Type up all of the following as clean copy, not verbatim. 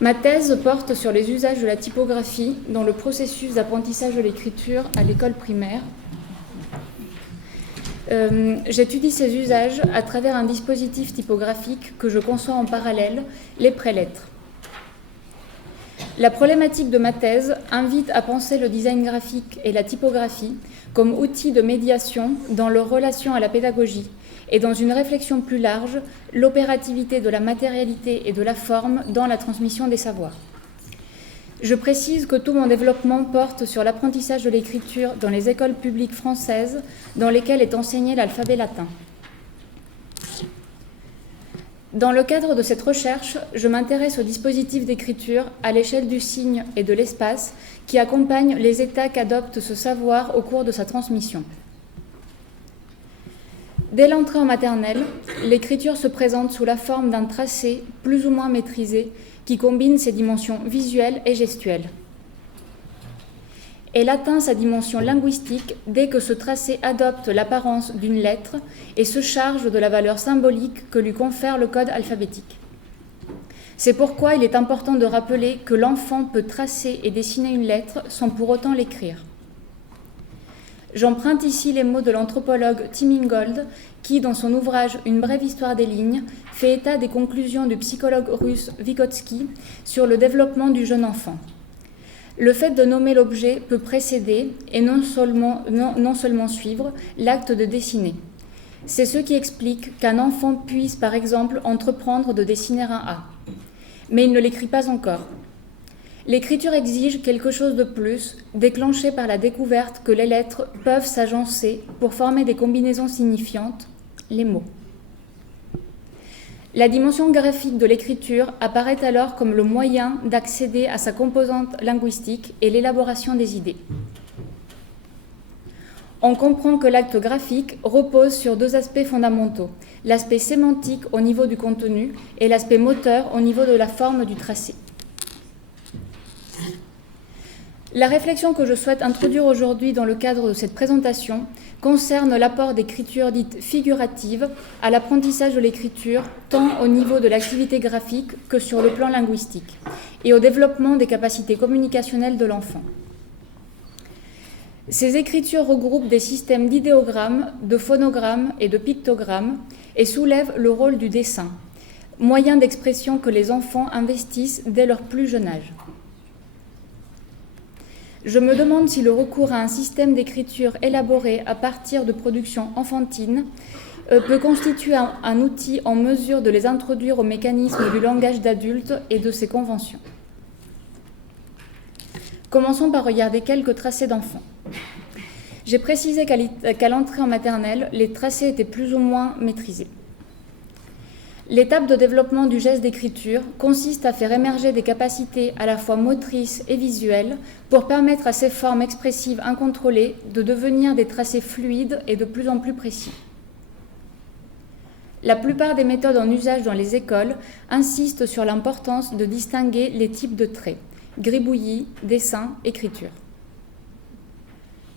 Ma thèse porte sur les usages de la typographie dans le processus d'apprentissage de l'écriture à l'école primaire. J'étudie ces usages à travers un dispositif typographique que je conçois en parallèle, les prélettres. La problématique de ma thèse invite à penser le design graphique et la typographie comme outils de médiation dans leur relation à la pédagogie et dans une réflexion plus large, l'opérativité de la matérialité et de la forme dans la transmission des savoirs. Je précise que tout mon développement porte sur l'apprentissage de l'écriture dans les écoles publiques françaises dans lesquelles est enseigné l'alphabet latin. Dans le cadre de cette recherche, je m'intéresse au dispositif d'écriture à l'échelle du signe et de l'espace qui accompagne les états qu'adopte ce savoir au cours de sa transmission. Dès l'entrée en maternelle, l'écriture se présente sous la forme d'un tracé plus ou moins maîtrisé qui combine ses dimensions visuelles et gestuelles. Elle atteint sa dimension linguistique dès que ce tracé adopte l'apparence d'une lettre et se charge de la valeur symbolique que lui confère le code alphabétique. C'est pourquoi il est important de rappeler que l'enfant peut tracer et dessiner une lettre sans pour autant l'écrire. J'emprunte ici les mots de l'anthropologue Tim Ingold qui, dans son ouvrage « Une brève histoire des lignes », fait état des conclusions du psychologue russe Vygotsky sur le développement du jeune enfant. Le fait de nommer l'objet peut précéder et non seulement suivre l'acte de dessiner. C'est ce qui explique qu'un enfant puisse, par exemple, entreprendre de dessiner un A. Mais il ne l'écrit pas encore. L'écriture exige quelque chose de plus, déclenché par la découverte que les lettres peuvent s'agencer pour former des combinaisons signifiantes, les mots. La dimension graphique de l'écriture apparaît alors comme le moyen d'accéder à sa composante linguistique et l'élaboration des idées. On comprend que l'acte graphique repose sur deux aspects fondamentaux, l'aspect sémantique au niveau du contenu et l'aspect moteur au niveau de la forme du tracé. La réflexion que je souhaite introduire aujourd'hui dans le cadre de cette présentation concerne l'apport d'écriture dite figurative à l'apprentissage de l'écriture, tant au niveau de l'activité graphique que sur le plan linguistique, et au développement des capacités communicationnelles de l'enfant. Ces écritures regroupent des systèmes d'idéogrammes, de phonogrammes et de pictogrammes et soulèvent le rôle du dessin, moyen d'expression que les enfants investissent dès leur plus jeune âge. Je me demande si le recours à un système d'écriture élaboré à partir de productions enfantines peut constituer un outil en mesure de les introduire au mécanisme du langage d'adulte et de ses conventions. Commençons par regarder quelques tracés d'enfants. J'ai précisé qu'à l'entrée en maternelle, les tracés étaient plus ou moins maîtrisés. L'étape de développement du geste d'écriture consiste à faire émerger des capacités à la fois motrices et visuelles pour permettre à ces formes expressives incontrôlées de devenir des tracés fluides et de plus en plus précis. La plupart des méthodes en usage dans les écoles insistent sur l'importance de distinguer les types de traits, gribouillis, dessin, écriture.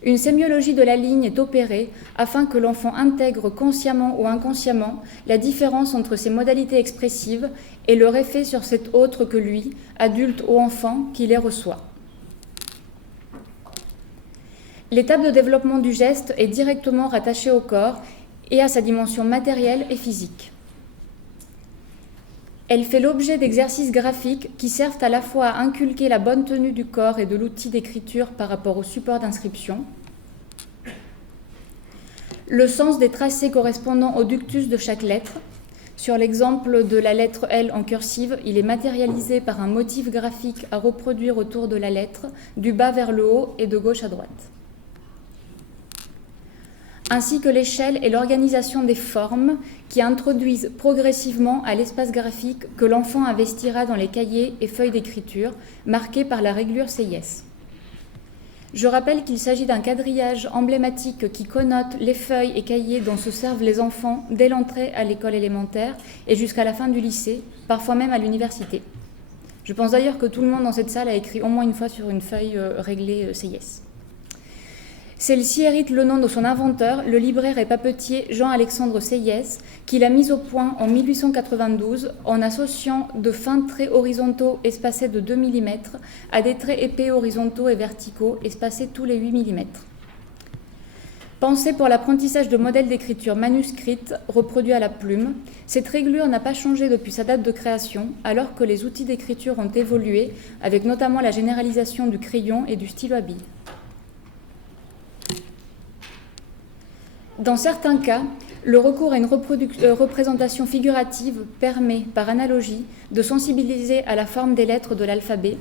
Une sémiologie de la ligne est opérée afin que l'enfant intègre consciemment ou inconsciemment la différence entre ses modalités expressives et leur effet sur cet autre que lui, adulte ou enfant, qui les reçoit. L'étape de développement du geste est directement rattachée au corps et à sa dimension matérielle et physique. Elle fait l'objet d'exercices graphiques qui servent à la fois à inculquer la bonne tenue du corps et de l'outil d'écriture par rapport au support d'inscription, le sens des tracés correspondant au ductus de chaque lettre. Sur l'exemple de la lettre L en cursive, il est matérialisé par un motif graphique à reproduire autour de la lettre, du bas vers le haut et de gauche à droite. Ainsi que l'échelle et l'organisation des formes qui introduisent progressivement à l'espace graphique que l'enfant investira dans les cahiers et feuilles d'écriture, marqués par la réglure CIS. Je rappelle qu'il s'agit d'un quadrillage emblématique qui connote les feuilles et cahiers dont se servent les enfants dès l'entrée à l'école élémentaire et jusqu'à la fin du lycée, parfois même à l'université. Je pense d'ailleurs que tout le monde dans cette salle a écrit au moins une fois sur une feuille réglée CIS. Celle-ci hérite le nom de son inventeur, le libraire et papetier Jean-Alexandre Seyès, qui l'a mise au point en 1892 en associant de fins traits horizontaux espacés de 2 mm à des traits épais horizontaux et verticaux espacés tous les 8 mm. Pensée pour l'apprentissage de modèles d'écriture manuscrite reproduits à la plume, cette réglure n'a pas changé depuis sa date de création, alors que les outils d'écriture ont évolué, avec notamment la généralisation du crayon et du stylo à billes. Dans certains cas, le recours à une représentation figurative permet, par analogie, de sensibiliser à la forme des lettres de l'alphabet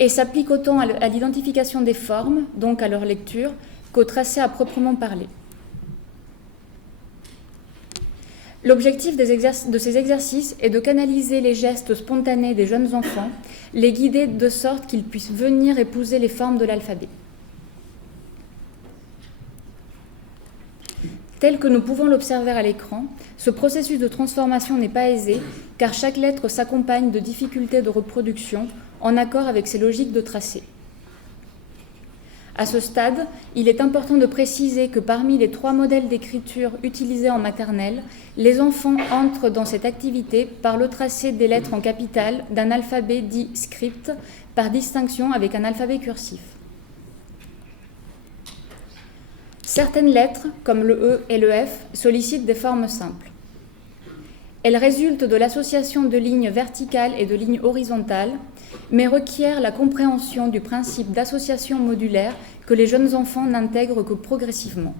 et s'applique autant à l'identification des formes, donc à leur lecture, qu'au tracé à proprement parler. L'objectif de ces exercices est de canaliser les gestes spontanés des jeunes enfants, les guider de sorte qu'ils puissent venir épouser les formes de l'alphabet. Tel que nous pouvons l'observer à l'écran, ce processus de transformation n'est pas aisé, car chaque lettre s'accompagne de difficultés de reproduction en accord avec ses logiques de tracé. À ce stade, il est important de préciser que parmi les 3 modèles d'écriture utilisés en maternelle, les enfants entrent dans cette activité par le tracé des lettres en capitales d'un alphabet dit script, par distinction avec un alphabet cursif. Certaines lettres, comme le E et le F, sollicitent des formes simples. Elles résultent de l'association de lignes verticales et de lignes horizontales, mais requièrent la compréhension du principe d'association modulaire que les jeunes enfants n'intègrent que progressivement.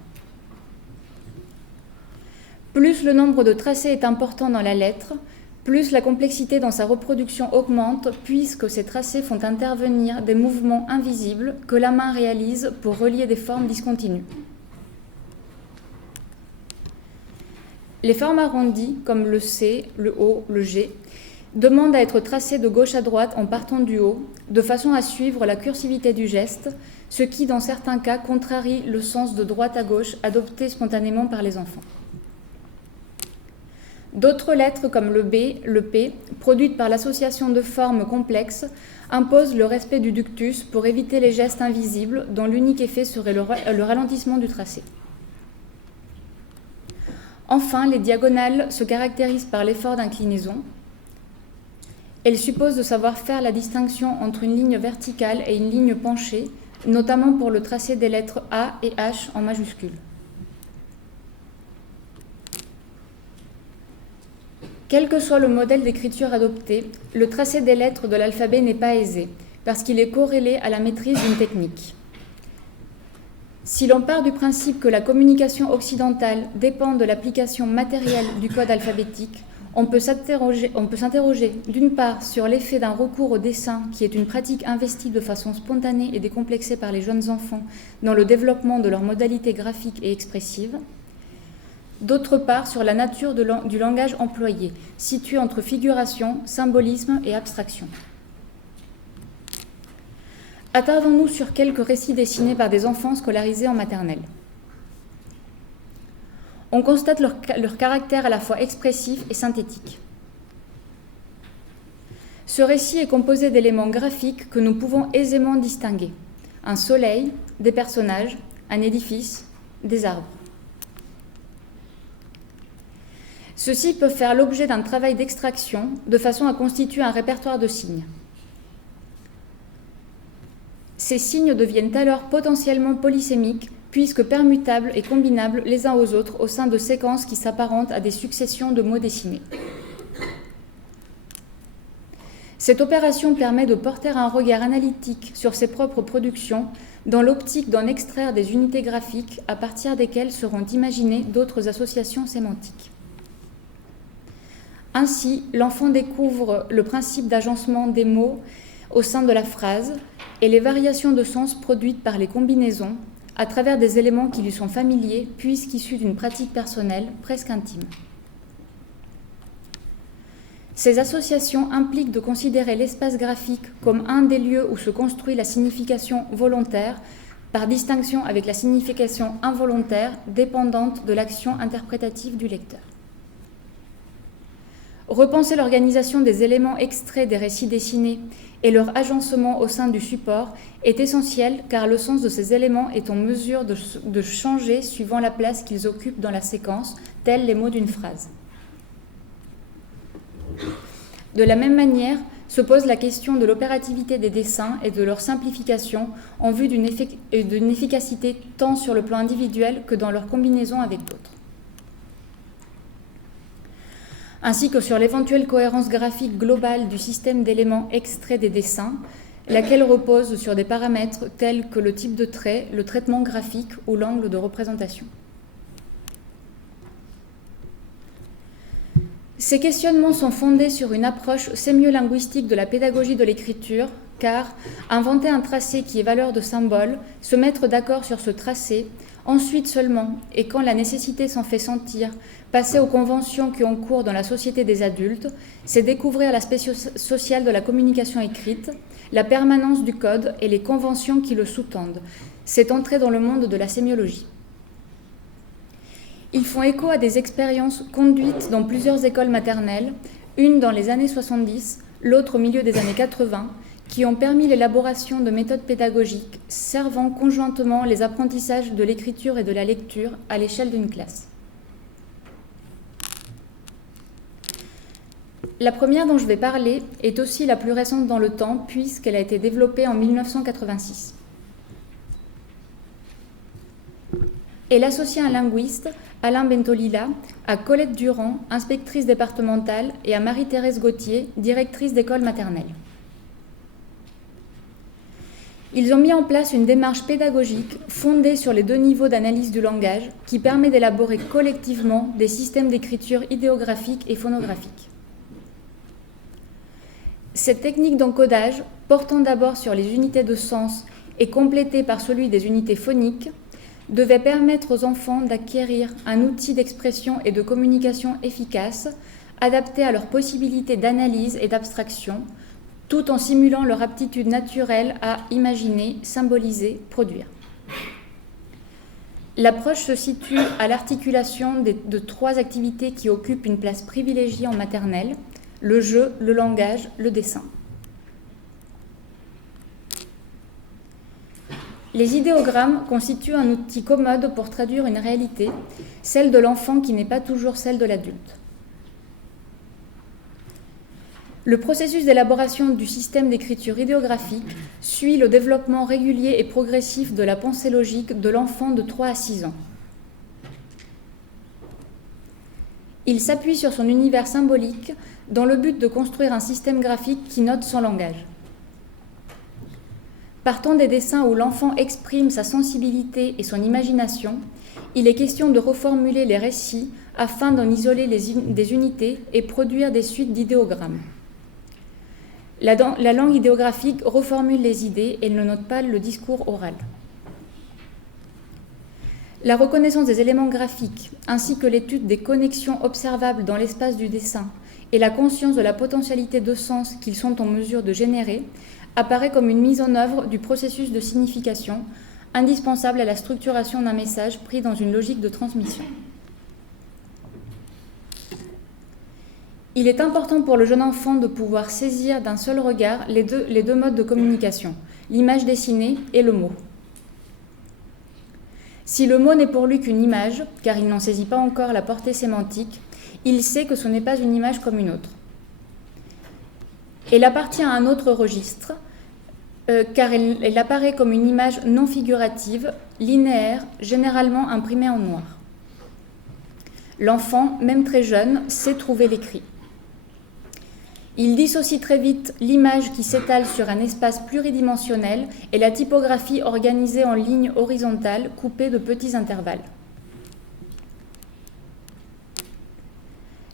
Plus le nombre de tracés est important dans la lettre, plus la complexité dans sa reproduction augmente, puisque ces tracés font intervenir des mouvements invisibles que la main réalise pour relier des formes discontinues. Les formes arrondies, comme le C, le O, le G, demandent à être tracées de gauche à droite en partant du haut, de façon à suivre la cursivité du geste, ce qui, dans certains cas, contrarie le sens de droite à gauche adopté spontanément par les enfants. D'autres lettres, comme le B, le P, produites par l'association de formes complexes, imposent le respect du ductus pour éviter les gestes invisibles, dont l'unique effet serait le ralentissement du tracé. Enfin, les diagonales se caractérisent par l'effort d'inclinaison. Elles supposent de savoir faire la distinction entre une ligne verticale et une ligne penchée, notamment pour le tracé des lettres A et H en majuscules. Quel que soit le modèle d'écriture adopté, le tracé des lettres de l'alphabet n'est pas aisé, parce qu'il est corrélé à la maîtrise d'une technique. Si l'on part du principe que la communication occidentale dépend de l'application matérielle du code alphabétique, on peut s'interroger d'une part sur l'effet d'un recours au dessin, qui est une pratique investie de façon spontanée et décomplexée par les jeunes enfants dans le développement de leurs modalités graphiques et expressives, d'autre part sur la nature du langage employé, situé entre figuration, symbolisme et abstraction. Attardons-nous sur quelques récits dessinés par des enfants scolarisés en maternelle. On constate leur caractère à la fois expressif et synthétique. Ce récit est composé d'éléments graphiques que nous pouvons aisément distinguer. Un soleil, des personnages, un édifice, des arbres. Ceux-ci peuvent faire l'objet d'un travail d'extraction de façon à constituer un répertoire de signes. Ces signes deviennent alors potentiellement polysémiques, puisque permutables et combinables les uns aux autres au sein de séquences qui s'apparentent à des successions de mots dessinés. Cette opération permet de porter un regard analytique sur ses propres productions, dans l'optique d'en extraire des unités graphiques à partir desquelles seront imaginées d'autres associations sémantiques. Ainsi, l'enfant découvre le principe d'agencement des mots au sein de la phrase et les variations de sens produites par les combinaisons à travers des éléments qui lui sont familiers puisqu'issus d'une pratique personnelle presque intime. Ces associations impliquent de considérer l'espace graphique comme un des lieux où se construit la signification volontaire, par distinction avec la signification involontaire dépendante de l'action interprétative du lecteur. Repenser l'organisation des éléments extraits des récits dessinés et leur agencement au sein du support est essentiel car le sens de ces éléments est en mesure de changer suivant la place qu'ils occupent dans la séquence, tels les mots d'une phrase. De la même manière, se pose la question de l'opérativité des dessins et de leur simplification en vue d'une efficacité tant sur le plan individuel que dans leur combinaison avec d'autres. Ainsi que sur l'éventuelle cohérence graphique globale du système d'éléments extraits des dessins, laquelle repose sur des paramètres tels que le type de trait, le traitement graphique ou l'angle de représentation. Ces questionnements sont fondés sur une approche sémiolinguistique de la pédagogie de l'écriture, car inventer un tracé qui est valeur de symbole, se mettre d'accord sur ce tracé, ensuite seulement, et quand la nécessité s'en fait sentir, passer aux conventions qui ont cours dans la société des adultes, c'est découvrir l'aspect social de la communication écrite, la permanence du code et les conventions qui le sous-tendent. C'est entrer dans le monde de la sémiologie. Ils font écho à des expériences conduites dans plusieurs écoles maternelles, une dans les années 70, l'autre au milieu des années 80, qui ont permis l'élaboration de méthodes pédagogiques servant conjointement les apprentissages de l'écriture et de la lecture à l'échelle d'une classe. La première dont je vais parler est aussi la plus récente dans le temps puisqu'elle a été développée en 1986. Elle associe un linguiste, Alain Bentolila, à Colette Durand, inspectrice départementale, et à Marie-Thérèse Gauthier, directrice d'école maternelle. Ils ont mis en place une démarche pédagogique fondée sur les 2 niveaux d'analyse du langage qui permet d'élaborer collectivement des systèmes d'écriture idéographique et phonographique. Cette technique d'encodage, portant d'abord sur les unités de sens et complétée par celui des unités phoniques, devait permettre aux enfants d'acquérir un outil d'expression et de communication efficace, adapté à leurs possibilités d'analyse et d'abstraction, tout en simulant leur aptitude naturelle à imaginer, symboliser, produire. L'approche se situe à l'articulation de 3 activités qui occupent une place privilégiée en maternelle: le jeu, le langage, le dessin. Les idéogrammes constituent un outil commode pour traduire une réalité, celle de l'enfant qui n'est pas toujours celle de l'adulte. Le processus d'élaboration du système d'écriture idéographique suit le développement régulier et progressif de la pensée logique de l'enfant de 3 à 6 ans. Il s'appuie sur son univers symbolique dans le but de construire un système graphique qui note son langage. Partant des dessins où l'enfant exprime sa sensibilité et son imagination, il est question de reformuler les récits afin d'en isoler des unités et produire des suites d'idéogrammes. La langue idéographique reformule les idées et ne note pas le discours oral. La reconnaissance des éléments graphiques, ainsi que l'étude des connexions observables dans l'espace du dessin et la conscience de la potentialité de sens qu'ils sont en mesure de générer, apparaît comme une mise en œuvre du processus de signification, indispensable à la structuration d'un message pris dans une logique de transmission. Il est important pour le jeune enfant de pouvoir saisir d'un seul regard les deux modes de communication, l'image dessinée et le mot. Si le mot n'est pour lui qu'une image, car il n'en saisit pas encore la portée sémantique, il sait que ce n'est pas une image comme une autre. Elle appartient à un autre registre, car elle apparaît comme une image non figurative, linéaire, généralement imprimée en noir. L'enfant, même très jeune, sait trouver l'écrit. Il dissocie très vite l'image qui s'étale sur un espace pluridimensionnel et la typographie organisée en lignes horizontales coupées de petits intervalles.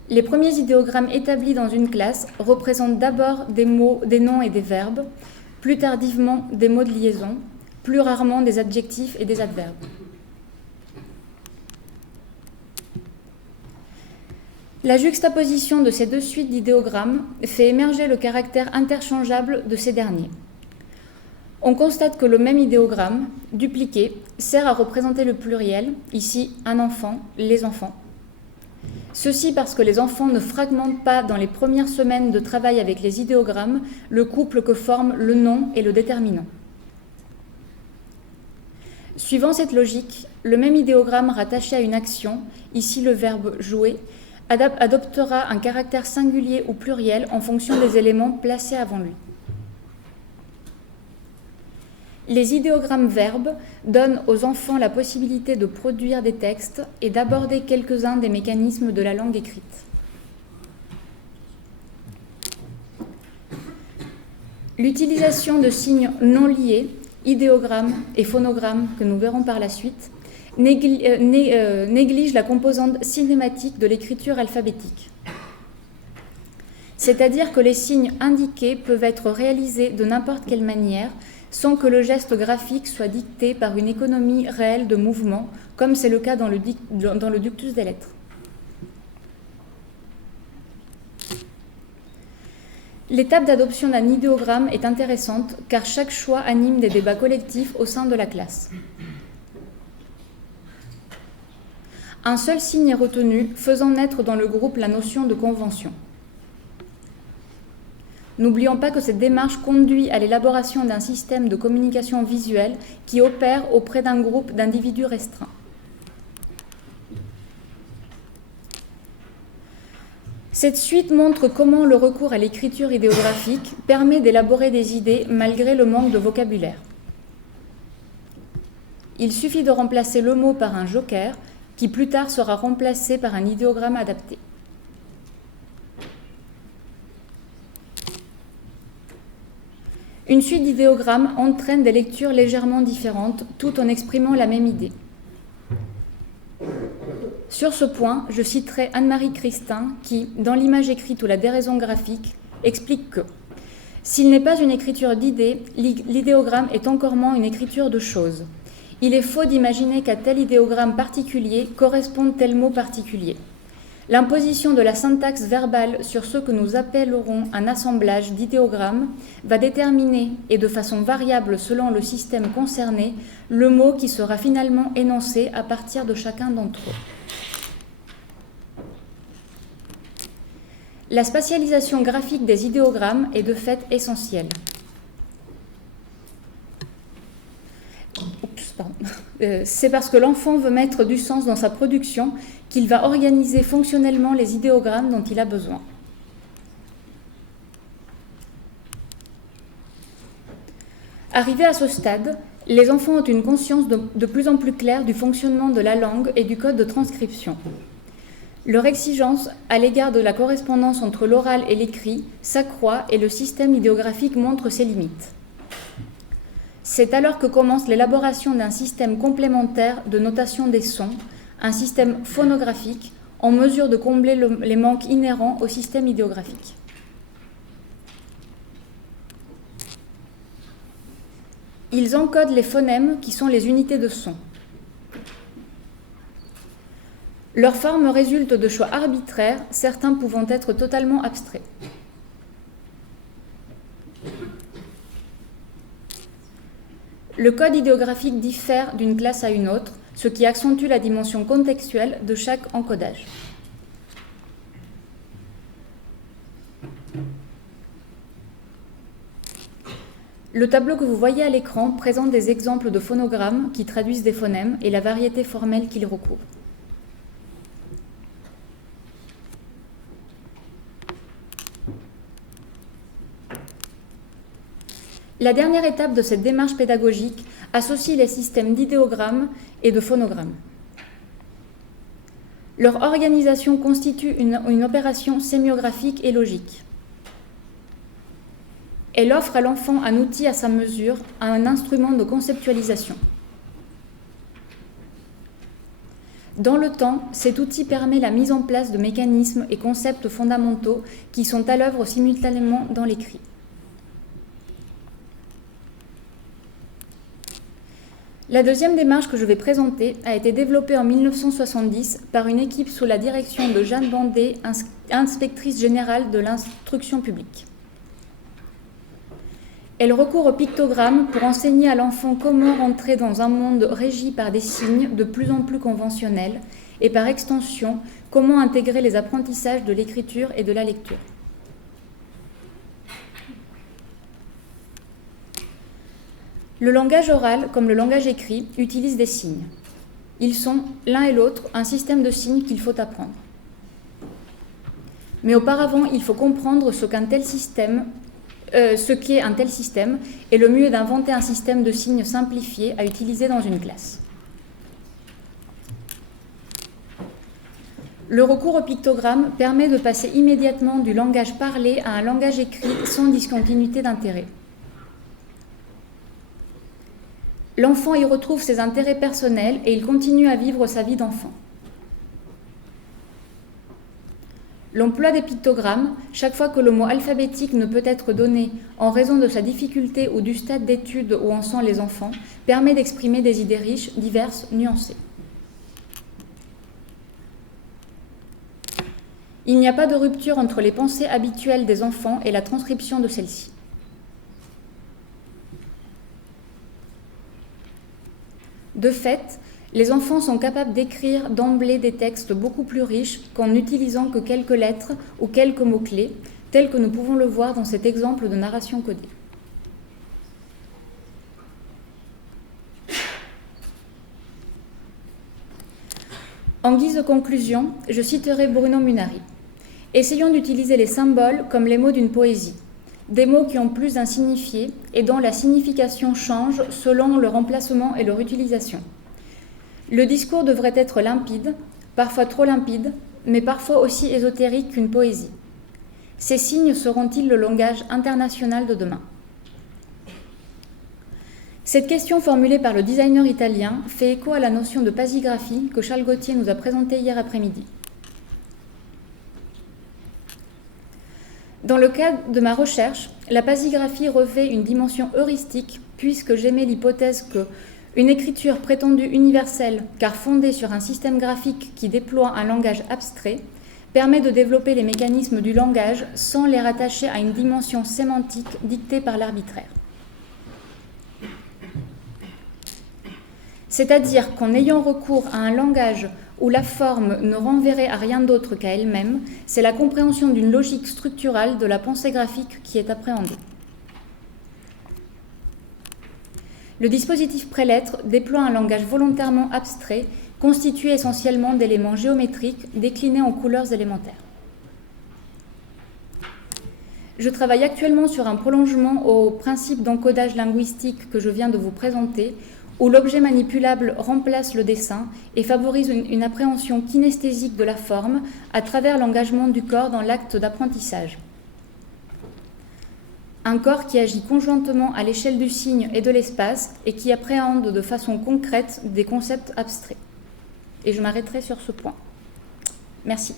Les premiers idéogrammes établis dans une classe représentent d'abord des mots, des noms et des verbes, plus tardivement des mots de liaison, plus rarement des adjectifs et des adverbes. La juxtaposition de ces 2 suites d'idéogrammes fait émerger le caractère interchangeable de ces derniers. On constate que le même idéogramme, dupliqué, sert à représenter le pluriel, ici un enfant, les enfants. Ceci parce que les enfants ne fragmentent pas dans les premières semaines de travail avec les idéogrammes le couple que forment le nom et le déterminant. Suivant cette logique, le même idéogramme rattaché à une action, ici le verbe jouer, adoptera un caractère singulier ou pluriel en fonction des éléments placés avant lui. Les idéogrammes verbes donnent aux enfants la possibilité de produire des textes et d'aborder quelques-uns des mécanismes de la langue écrite. L'utilisation de signes non liés, idéogrammes et phonogrammes, que nous verrons par la suite, néglige la composante cinématique de l'écriture alphabétique. C'est-à-dire que les signes indiqués peuvent être réalisés de n'importe quelle manière, sans que le geste graphique soit dicté par une économie réelle de mouvement, comme c'est le cas dans le ductus des lettres. L'étape d'adoption d'un idéogramme est intéressante car chaque choix anime des débats collectifs au sein de la classe. Un seul signe est retenu, faisant naître dans le groupe la notion de convention. N'oublions pas que cette démarche conduit à l'élaboration d'un système de communication visuelle qui opère auprès d'un groupe d'individus restreints. Cette suite montre comment le recours à l'écriture idéographique permet d'élaborer des idées malgré le manque de vocabulaire. Il suffit de remplacer le mot par un joker, qui plus tard sera remplacé par un idéogramme adapté. Une suite d'idéogrammes entraîne des lectures légèrement différentes, tout en exprimant la même idée. Sur ce point, je citerai Anne-Marie Christin qui, dans l'image écrite ou la déraison graphique, explique que s'il n'est pas une écriture d'idées, l'idéogramme est encore moins une écriture de choses. Il est faux d'imaginer qu'à tel idéogramme particulier corresponde tel mot particulier. L'imposition de la syntaxe verbale sur ce que nous appellerons un assemblage d'idéogrammes va déterminer, et de façon variable selon le système concerné, le mot qui sera finalement énoncé à partir de chacun d'entre eux. La spatialisation graphique des idéogrammes est de fait essentielle. C'est parce que l'enfant veut mettre du sens dans sa production qu'il va organiser fonctionnellement les idéogrammes dont il a besoin. Arrivés à ce stade, les enfants ont une conscience de plus en plus claire du fonctionnement de la langue et du code de transcription. Leur exigence à l'égard de la correspondance entre l'oral et l'écrit s'accroît et le système idéographique montre ses limites. C'est alors que commence l'élaboration d'un système complémentaire de notation des sons, un système phonographique en mesure de combler les manques inhérents au système idéographique. Ils encodent les phonèmes qui sont les unités de son. Leur forme résulte de choix arbitraires, certains pouvant être totalement abstraits. Le code idéographique diffère d'une classe à une autre, ce qui accentue la dimension contextuelle de chaque encodage. Le tableau que vous voyez à l'écran présente des exemples de phonogrammes qui traduisent des phonèmes et la variété formelle qu'ils recouvrent. La dernière étape de cette démarche pédagogique associe les systèmes d'idéogrammes et de phonogrammes. Leur organisation constitue une opération sémiographique et logique. Elle offre à l'enfant un outil à sa mesure, un instrument de conceptualisation. Dans le temps, cet outil permet la mise en place de mécanismes et concepts fondamentaux qui sont à l'œuvre simultanément dans l'écrit. La deuxième démarche que je vais présenter a été développée en 1970 par une équipe sous la direction de Jeanne Bandé, inspectrice générale de l'instruction publique. Elle recourt au pictogramme pour enseigner à l'enfant comment rentrer dans un monde régi par des signes de plus en plus conventionnels et par extension, comment intégrer les apprentissages de l'écriture et de la lecture. Le langage oral, comme le langage écrit, utilise des signes. Ils sont, l'un et l'autre, un système de signes qu'il faut apprendre. Mais auparavant, il faut comprendre ce qu'est un tel système, et le mieux est d'inventer un système de signes simplifié à utiliser dans une classe. Le recours au pictogramme permet de passer immédiatement du langage parlé à un langage écrit sans discontinuité d'intérêt. L'enfant y retrouve ses intérêts personnels et il continue à vivre sa vie d'enfant. L'emploi des pictogrammes, chaque fois que le mot alphabétique ne peut être donné en raison de sa difficulté ou du stade d'étude où en sont les enfants, permet d'exprimer des idées riches, diverses, nuancées. Il n'y a pas de rupture entre les pensées habituelles des enfants et la transcription de celles-ci. De fait, les enfants sont capables d'écrire d'emblée des textes beaucoup plus riches qu'en n'utilisant que quelques lettres ou quelques mots-clés, tels que nous pouvons le voir dans cet exemple de narration codée. En guise de conclusion, je citerai Bruno Munari. Essayons d'utiliser les symboles comme les mots d'une poésie, des mots qui ont plus d'un signifié et dont la signification change selon leur emplacement et leur utilisation. Le discours devrait être limpide, parfois trop limpide, mais parfois aussi ésotérique qu'une poésie. Ces signes seront-ils le langage international de demain ? Cette question formulée par le designer italien fait écho à la notion de pasigraphie que Charles Gauthier nous a présentée hier après-midi. Dans le cadre de ma recherche, la pasigraphie revêt une dimension heuristique puisque j'émets l'hypothèse que une écriture prétendue universelle, car fondée sur un système graphique qui déploie un langage abstrait, permet de développer les mécanismes du langage sans les rattacher à une dimension sémantique dictée par l'arbitraire. C'est-à-dire qu'en ayant recours à un langage où la forme ne renverrait à rien d'autre qu'à elle-même, c'est la compréhension d'une logique structurale de la pensée graphique qui est appréhendée. Le dispositif prélettre déploie un langage volontairement abstrait, constitué essentiellement d'éléments géométriques déclinés en couleurs élémentaires. Je travaille actuellement sur un prolongement au principe d'encodage linguistique que je viens de vous présenter, où l'objet manipulable remplace le dessin et favorise une appréhension kinesthésique de la forme à travers l'engagement du corps dans l'acte d'apprentissage. Un corps qui agit conjointement à l'échelle du signe et de l'espace et qui appréhende de façon concrète des concepts abstraits. Et je m'arrêterai sur ce point. Merci.